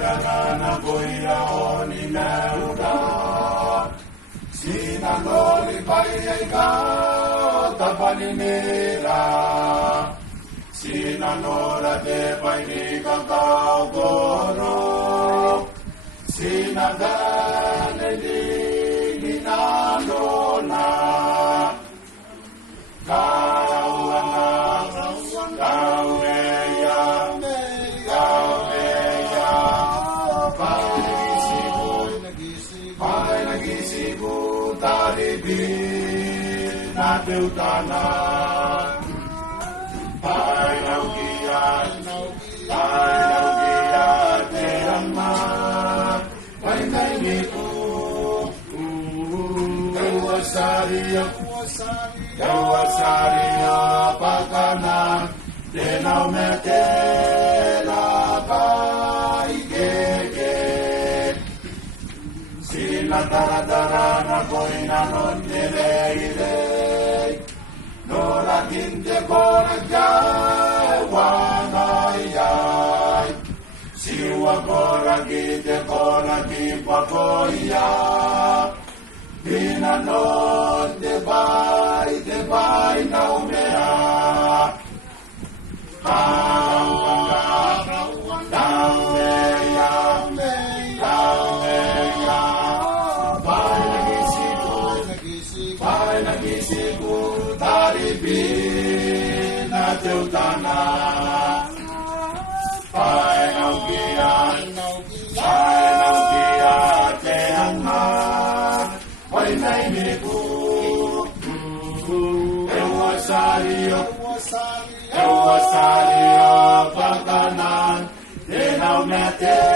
darana koia o ni meura. Sina noli pai ai ka tapani mera. Sina nora te pai ni kakao koro. Sina gane ni nalona. Na teutana Pai naukia te ama Pai mai niku Kawasaria pakana Te nau me te la pai keke Sina taradara na koina non te leile Nora kinte kona jai wanai jai Siwa kora kinte kona kipa koia Dina non te bai na umea Na teutana Pai naukia te ama Pai nei niku Ewasario pakana Te nau me te